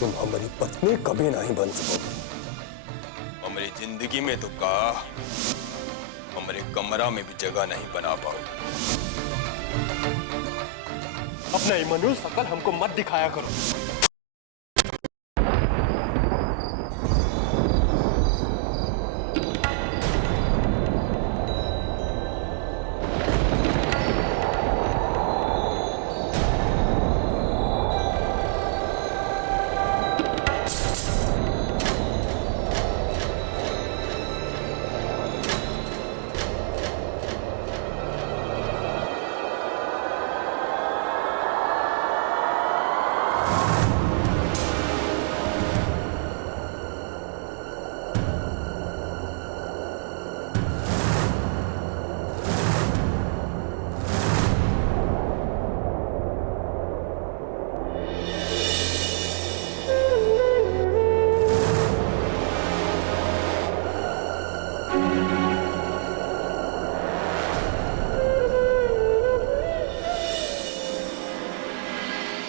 तुम हमारी पत्नी कभी नहीं बन सकोगे। हमारी जिंदगी में तो का हमारे कमरा में भी जगह नहीं बना पाओगे। अपना ये मनुष्य शकल हमको मत दिखाया करो।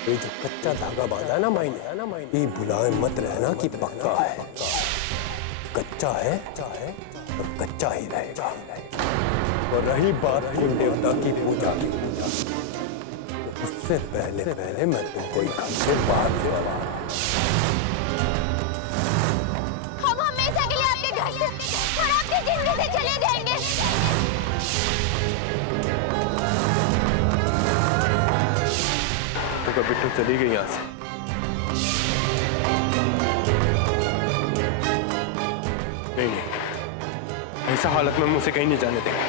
ये जो कच्चा धागा बांधा है ना मायने, ये भुलाए मत रहना कि पक्का है। कच्चा है और कच्चा ही रहेगा। और रही बात कुल देवता की पूजा की, तो उससे पहले मैं तुमको घर से बाहर निकाला। हम हमेशा के लिए आपके घर से और आपकी जिंदगी से चले जाएंगे। तो बिट्टू चली गई यहाँ से। नहीं, ऐसा हालत में मुझसे कहीं नहीं जाने देंगे।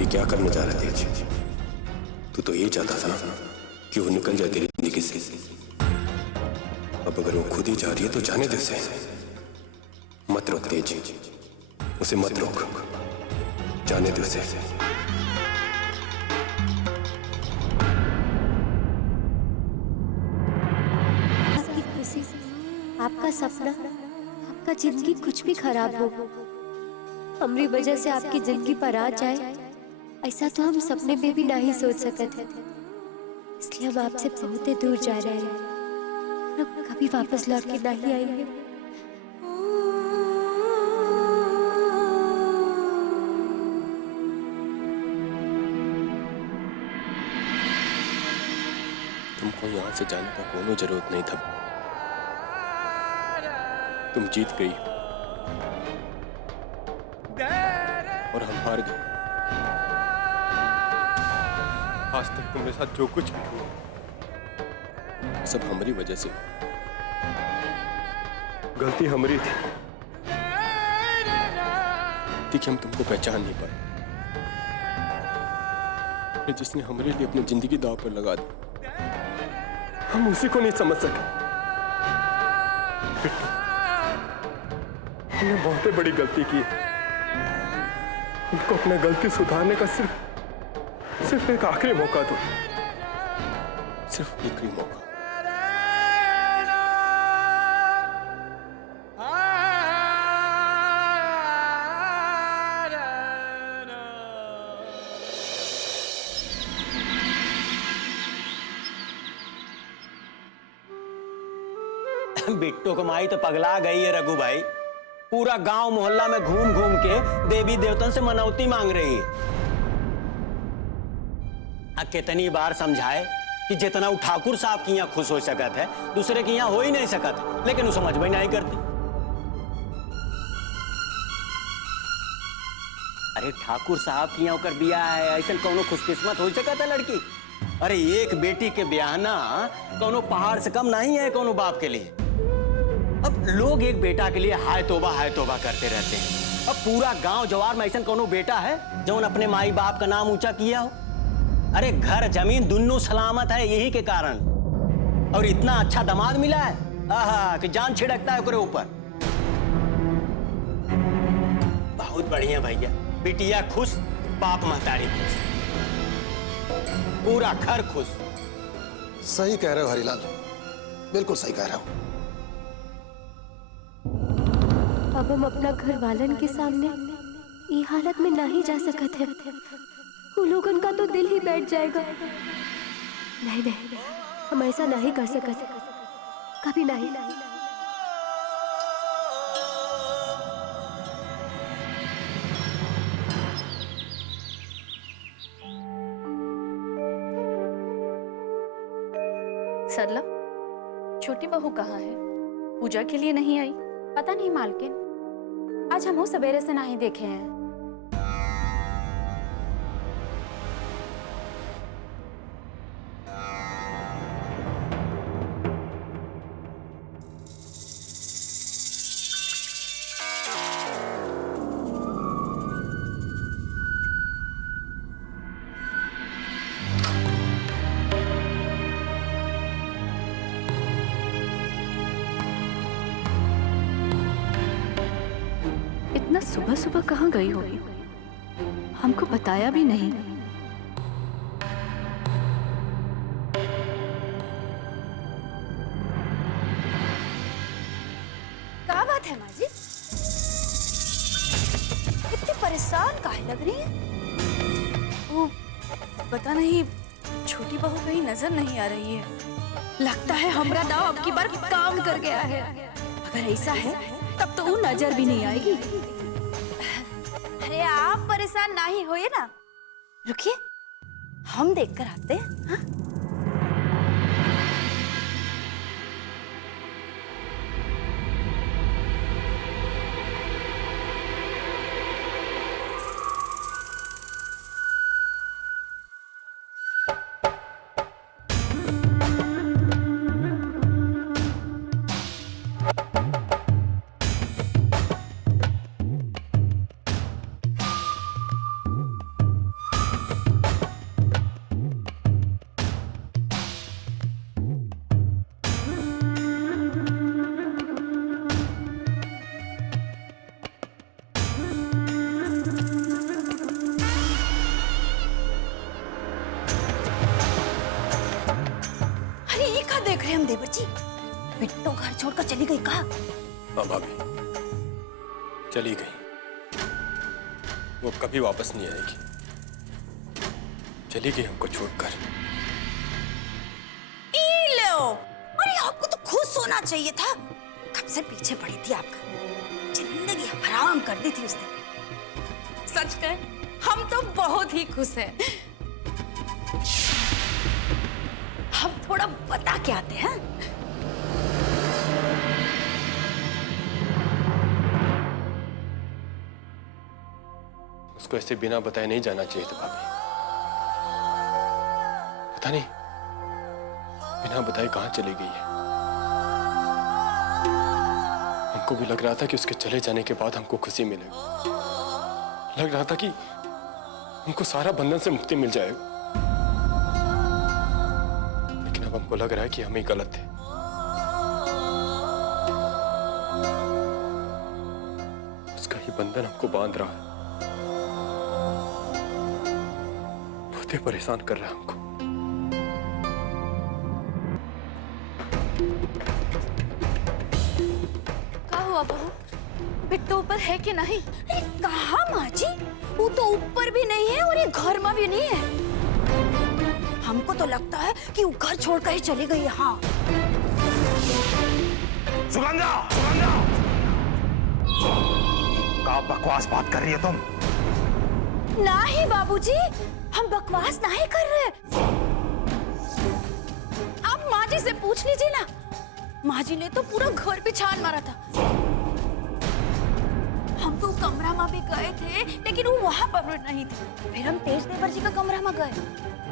ये क्या करने जा रहे थे? तू तो ये चाहता था ना कि वो निकल जाए तेरी जिंदगी से। अब अगर वो खुद ही जा रही है तो जाने दे उसे। मत रोक तेज, उसे मत रोक, जाने दे उसे। आपका सपना, आपका जिंदगी कुछ भी खराब हो, हमारी वजह से आपकी जिंदगी पर आ जाए, ऐसा तो हम सपने में भी नहीं सोच सकते थे। इसलिए हम आपसे बहुत ही दूर जा रहे हैं, अब कभी वापस लौट के नहीं आएंगे। तुमको यहाँ से जाने का कोई जरूरत नहीं था। तुम जीत गई और हम हार गए। आज तक तुम्हारे साथ जो कुछ भी हुआ, सब हमारी वजह से। गलती हमारी थी। कि हम तुमको पहचान नहीं पाए। जिसने हमारे लिए अपनी जिंदगी दांव पर लगा दी, हम उसी को नहीं समझ सके। हमने बहुत बड़ी गलती की। उनको अपना गलती सुधारने का सिर्फ एक आखिरी मौका दो। सिर्फ एक ही मौका। बिट्टू कमाई तो पगला गई है रघु भाई। पूरा गांव मोहल्ला में घूम घूम के देवी देवतन से मनौती मांग रही है। कितनी बार समझाए कि जितना वो ठाकुर साहब की यहाँ खुश हो सकत है, दूसरे की यहाँ हो ही नहीं सकत, लेकिन वो समझ में नहीं करती। अरे ठाकुर साहब की यहाँ कर दिया है, ऐसा कौनो खुशकिस्मत हो सकत है लड़की? अरे एक बेटी के ब्याहना कौनो पहाड़ से कम नहीं है कौनो बाप के लिए। अब लोग एक बेटा के लिए हाय तौबा करते रहते हैं। अब पूरा गांव जवार में ऐसा कौनो बेटा है जो अपने माई बाप का नाम ऊंचा किया हो? अरे घर जमीन दोनों सलामत है यही के कारण, और इतना अच्छा दामाद मिला है आहा कि जान छिड़कता है उसके ऊपर। बहुत बढ़िया भैया, बिटिया खुश, बाप महतारी खुश, पूरा घर खुश। सही कह रहे हो हरिलाल, बिल्कुल सही कह रहे हो। अब हम अपना घर वालन के सामने ये हालत में नहीं जा सकते हैं। उन लोगन का तो दिल ही बैठ जाएगा। नहीं नहीं, हम ऐसा नहीं कर सकते, कभी नहीं। सरला, छोटी बहू कहाँ है? पूजा के लिए नहीं आई? पता नहीं मालकिन, आज हम सवेरे से नहीं देखे हैं। इतना सुबह सुबह कहाँ गई हो? हमको बताया भी नहीं। क्या बात है माँ जी? इतनी परेशान काहे लग रही है? वो पता नहीं, छोटी बहू कहीं नजर नहीं आ रही है। लगता है हमरा दाव अब की बार काम कर गया है। अगर ऐसा है तब तो वो नजर भी नहीं आएगी। अरे आप परेशान नहीं होइए ना, रुकिए हम देख कर आते हैं। हाँ? देख रहे हम देवर जी, बिट्टो घर छोड़कर चली गई कहा? हाँ भाभी, चली गई। वो कभी वापस नहीं आएगी। चली गई हमको छोड़कर। लो, अरे आपको तो खुश होना चाहिए था। कब से पीछे पड़ी थी आपका, जिंदगी हराम कर दी थी उसने। सच कहे, हम तो बहुत ही खुश हैं। हम थोड़ा बता के आते हैं। उसको ऐसे बिना बताए नहीं जाना चाहिए था भाभी। पता नहीं बिना बताए कहां चली गई है। हमको भी लग रहा था कि उसके चले जाने के बाद हमको खुशी मिलेगी। लग रहा था कि हमको सारा बंधन से मुक्ति मिल जाएगा, लेकिन अब हमको लग रहा है कि हम ही गलत थे। उसका ही बंधन हमको बांध रहा है, बहुत ही परेशान कर रहा है हमको। क्या हुआ बहू, बिट्टू ऊपर है कि नहीं? कहा माँ जी, वो तो ऊपर भी नहीं है और ये घर में भी नहीं है। हमको तो लगता है कि वो घर छोड़कर ही चली गई है। हाँ सुगंधा, सुगंधा, क्या बकवास बात कर रही है तुम? नहीं बाबूजी, हम बकवास नहीं कर रहे। आप माँ जी से पूछ लीजिए ना। माँ जी ने तो पूरा घर पे छान मारा था। हम तो कमरा में भी गए थे, लेकिन वो वहां पर नहीं थे। फिर हम तेज देवर जी का कमरा में गए,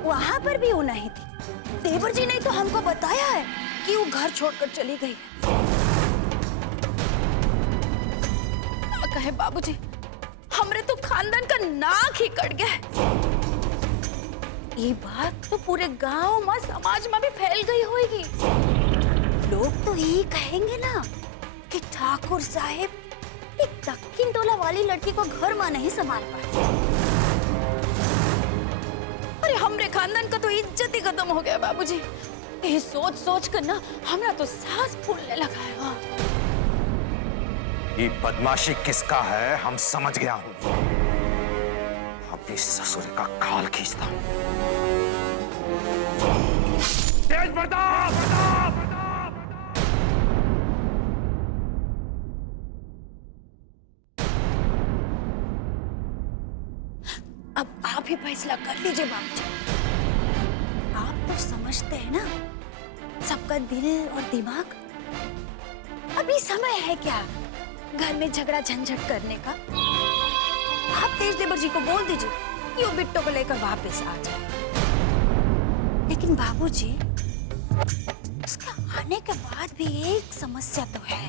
वहां पर भी वो नहीं थी। देवर जी ने तो हमको बताया है कि वो घर छोड़कर चली गई। क्या कहे बाबूजी, हमरे तो खानदान का नाक ही कट गया है। ये बात तो पूरे गांव में, समाज में भी फैल गई होगी। लोग तो यही कहेंगे ना कि ठाकुर साहब एक दक्षिण टोला वाली लड़की को घर में नहीं संभाल पाए। अरे हमरे खानदान का तो इज्जत ही खत्म हो गया बाबूजी। ये सोच सोच कर ना हमरा तो सांस फूलने लगा है। हाँ। ये बदमाशी किसका है हम समझ गया हूं। अब इस ससुर का खाल खींचता हूं। तेज प्रताप! अब आप ही फैसला कर लीजिए बाबूजी। आप तो समझते हैं ना सबका दिल और दिमाग। अभी समय है क्या घर में झगड़ा झंझट करने का? आप तेज देवर जी को बोल दीजिए कि वो बिट्टो को लेकर वापस आ जाए। लेकिन बाबूजी, उसके आने के बाद भी एक समस्या तो है,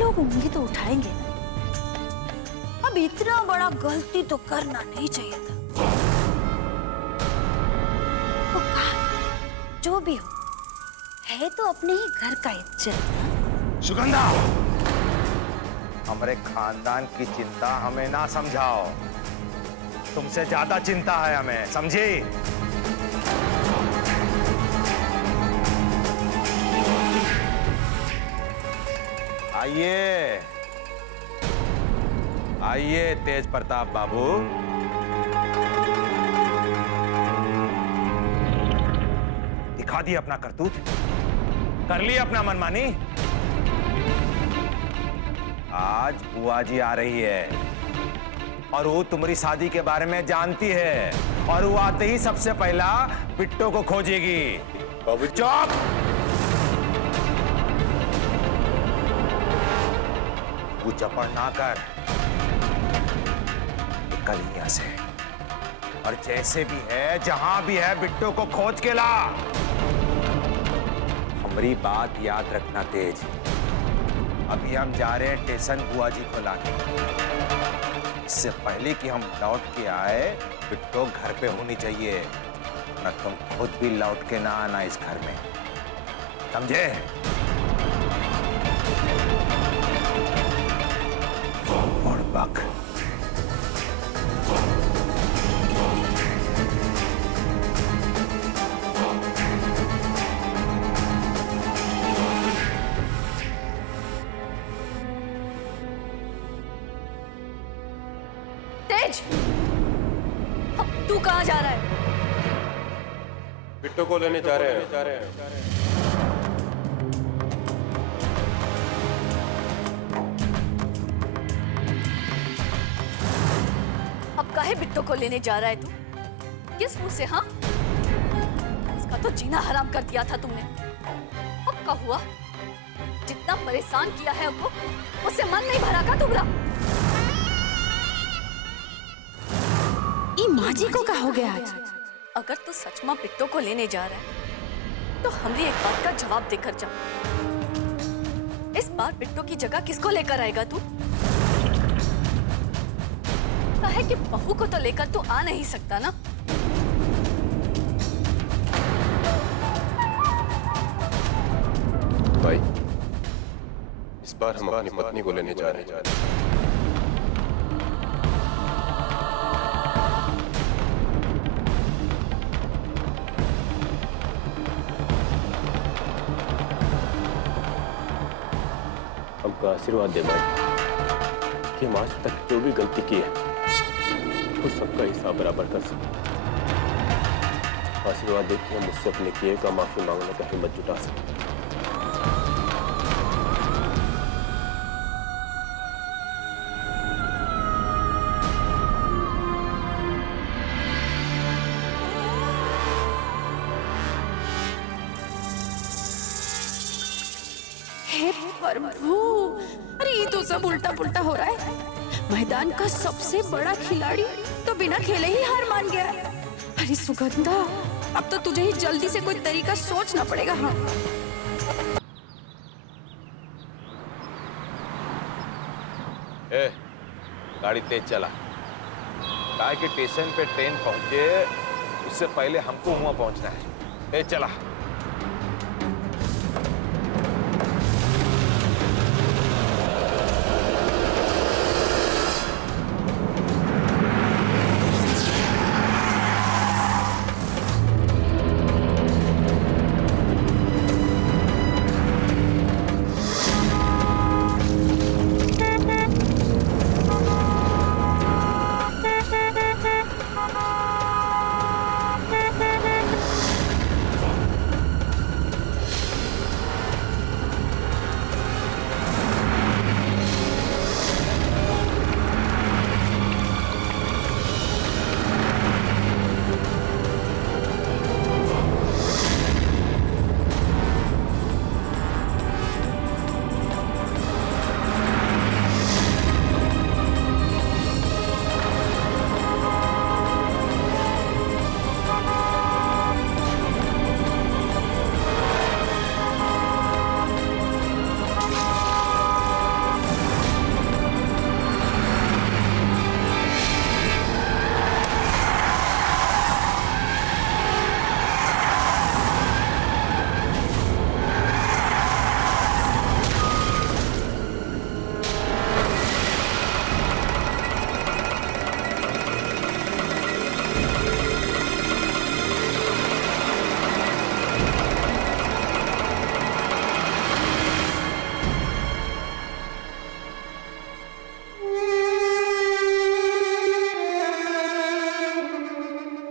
लोग उंगली तो उठाएंगे ना। अब इतना बड़ा गलती तो करना नहीं चाहिए था। तो कहा, जो भी हो है तो अपने ही घर का इज्जत। सुगंधा, हमारे खानदान की चिंता हमें ना समझाओ। तुमसे ज्यादा चिंता है हमें, समझी? आइए आइए तेज प्रताप बाबू। दिखा दी अपना करतूत, कर ली अपना मनमानी। आज बुआ जी आ रही है और वो तुम्हारी शादी के बारे में जानती है और वो आते ही सबसे पहला बिट्टो को खोजेगी। बाबू चुप! वो चपड़ ना कर, निकल यहां से और जैसे भी है जहां भी है बिट्टो को खोज के ला। हमारी बात याद रखना तेज, अभी हम जा रहे हैं स्टेशन बुआ जी को लाने। इससे पहले कि हम लौट के आए बिट्टो घर पे होनी चाहिए, न तुम खुद भी लौट के ना आना इस घर में, समझे? और बक तेज, तू कहाँ जा रहा है? बिट्टो को लेने जा रहे हैं। अब काहे बिट्टो को लेने जा रहा है तू? किस मुंह से? हाँ, इसका तो जीना हराम कर दिया था तुमने। अब क्या हुआ? जितना परेशान किया है हमको, उससे मन नहीं भरा का तुम्हारा? माँ जी को क्या हो गया आज? अगर तू सच में बिट्टो को लेने जा रहा है तो हमारी एक बात का जवाब देकर जा। इस बार बिट्टो की जगह किसको लेकर आएगा तू? कहे कि बहू को तो लेकर तू आ नहीं सकता ना। भाई, इस बार हम अपनी पत्नी को लेने जा रहे हैं। हमका आशीर्वाद दे भाई कि हम आज तक जो भी गलती की है उस सबका हिसाब बराबर कर सके। आशीर्वाद दे कि हम मुझसे अपने किए का माफी मांगने का हिम्मत जुटा सके। हे प्रभु, अरे ये तो सब उल्टा पुल्टा हो रहा है। मैदान का सबसे बड़ा खिलाड़ी तो बिना खेले ही हार मान गया। अरे सुगंधा, अब तो तुझे ही जल्दी से कोई तरीका सोचना पड़ेगा। हाँ, गाड़ी तेज चला, कहा कि स्टेशन पे ट्रेन पहुंचे उससे पहले हमको वहां पहुंचना है। तेज चला।